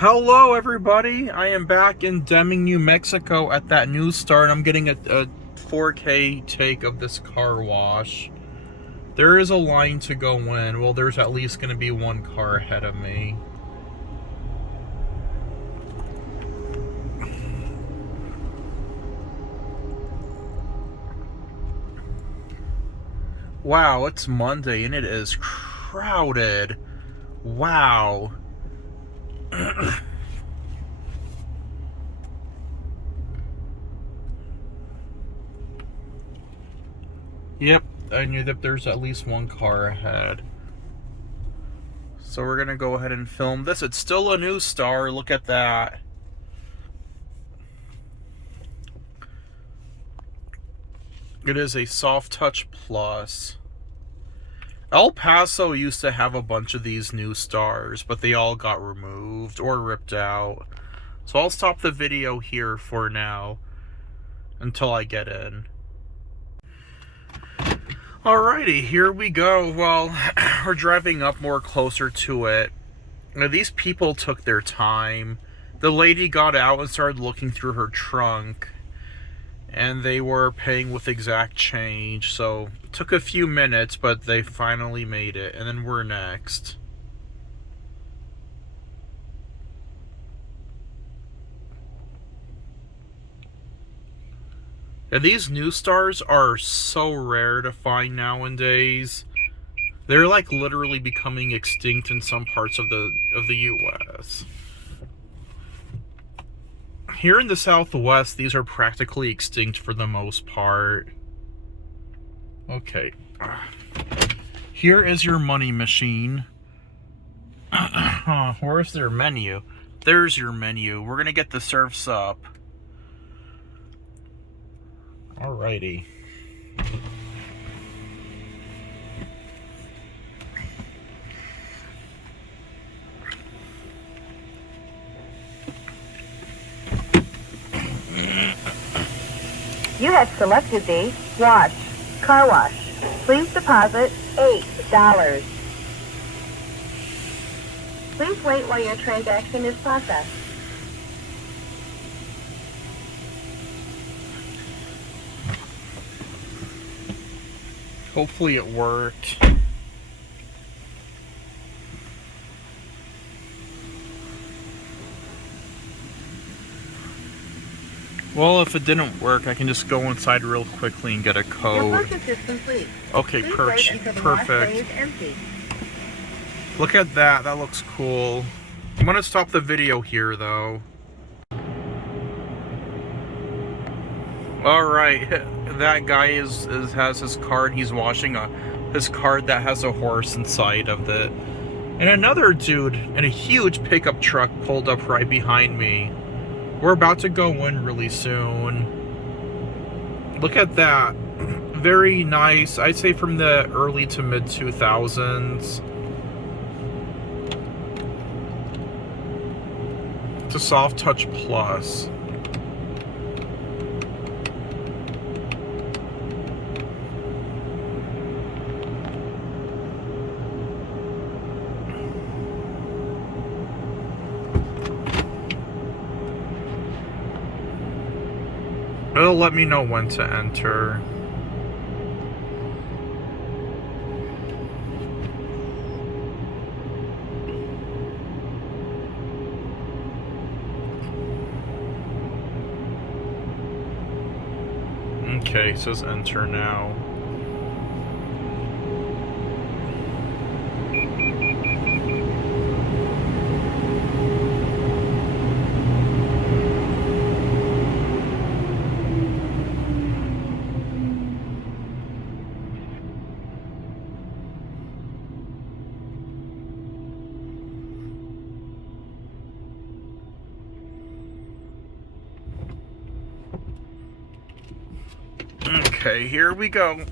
Hello everybody, I am back in Deming, New Mexico at that NuStar, and I'm getting a 4K take of this car wash. There is a line to go in. Well, there's at least going to be one car ahead of me. Wow, it's Monday and it is crowded. Wow. Yep, I knew that there's at least one car ahead. So we're going to go ahead and film this. It's still a NuStar, look at that. It is a Soft Touch Plus. El Paso used to have a bunch of these NuStars, but they all got removed or ripped out. So I'll stop the video here for now until I get in. Alrighty, here we go. Well, we're driving up more closer to it. Now, these people took their time. The lady got out and started looking through her trunk, and they were paying with exact change. So it took a few minutes, but they finally made it, and then we're next. Yeah, these NuStars are so rare to find nowadays. They're like literally becoming extinct in some parts of the US. Here in the Southwest, these are practically extinct for the most part. Okay. Here is your money machine. Where's their menu? There's your menu. We're gonna get the surfs up. Alrighty. You have selected the car wash. Please deposit $8. Please wait while your transaction is processed. Hopefully it worked. Well, if it didn't work, I can just go inside real quickly and get a code. Your purchase is complete. Okay, perfect. Empty. Look at that. That looks cool. I'm gonna stop the video here, though. All right, that guy has his card. He's washing his card that has a horse inside of it. And another dude in a huge pickup truck pulled up right behind me. We're about to go in really soon. Look at that. Very nice. I'd say from the early to mid 2000s. It's a Soft Touch Plus. It'll let me know when to enter. Okay, it says enter now. Okay, here we go.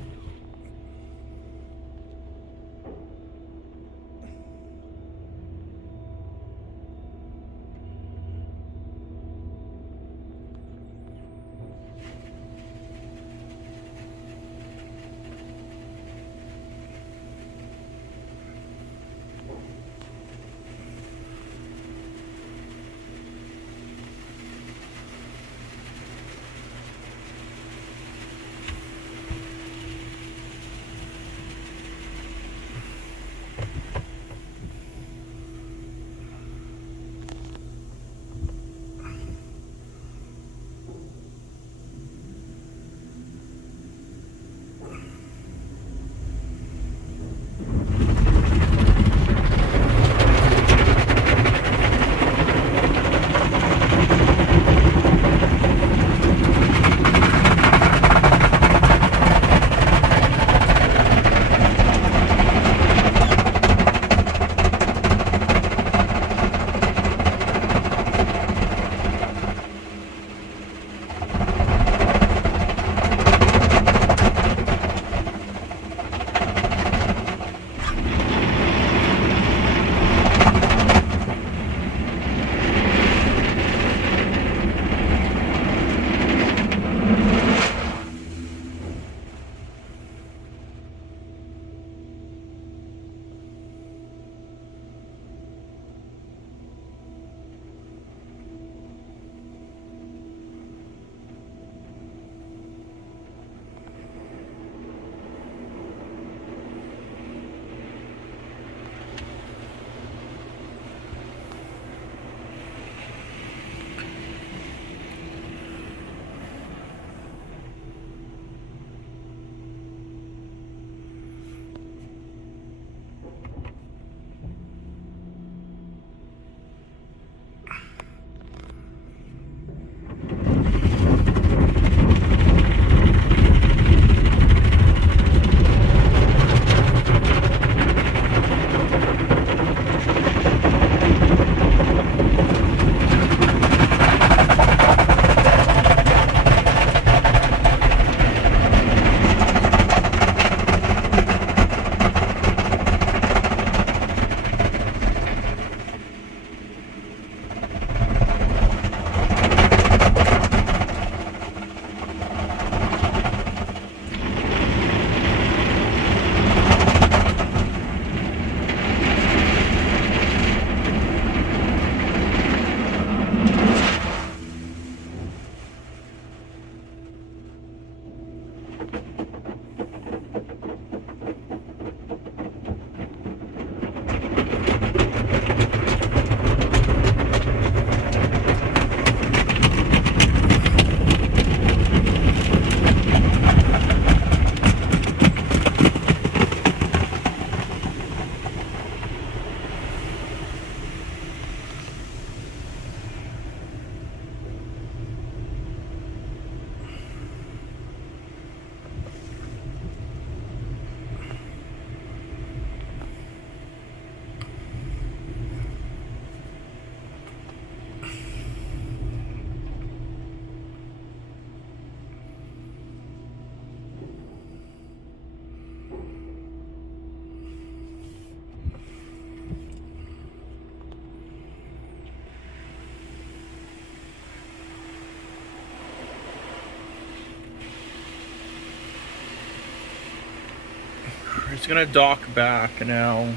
It's gonna dock back now.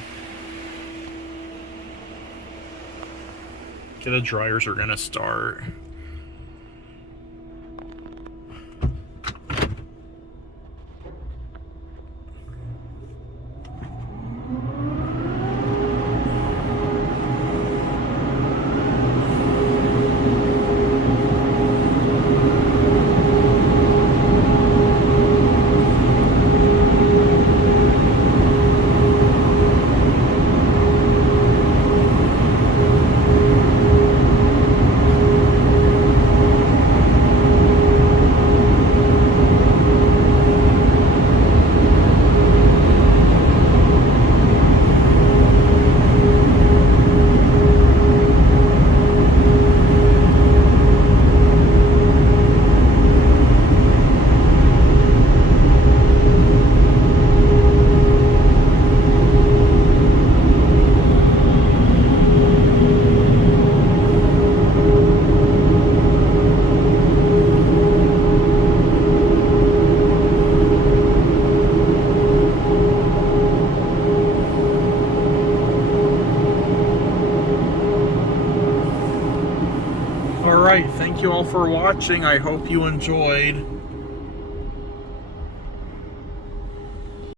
Okay, the dryers are gonna start. Alright, thank you all for watching. I hope you enjoyed.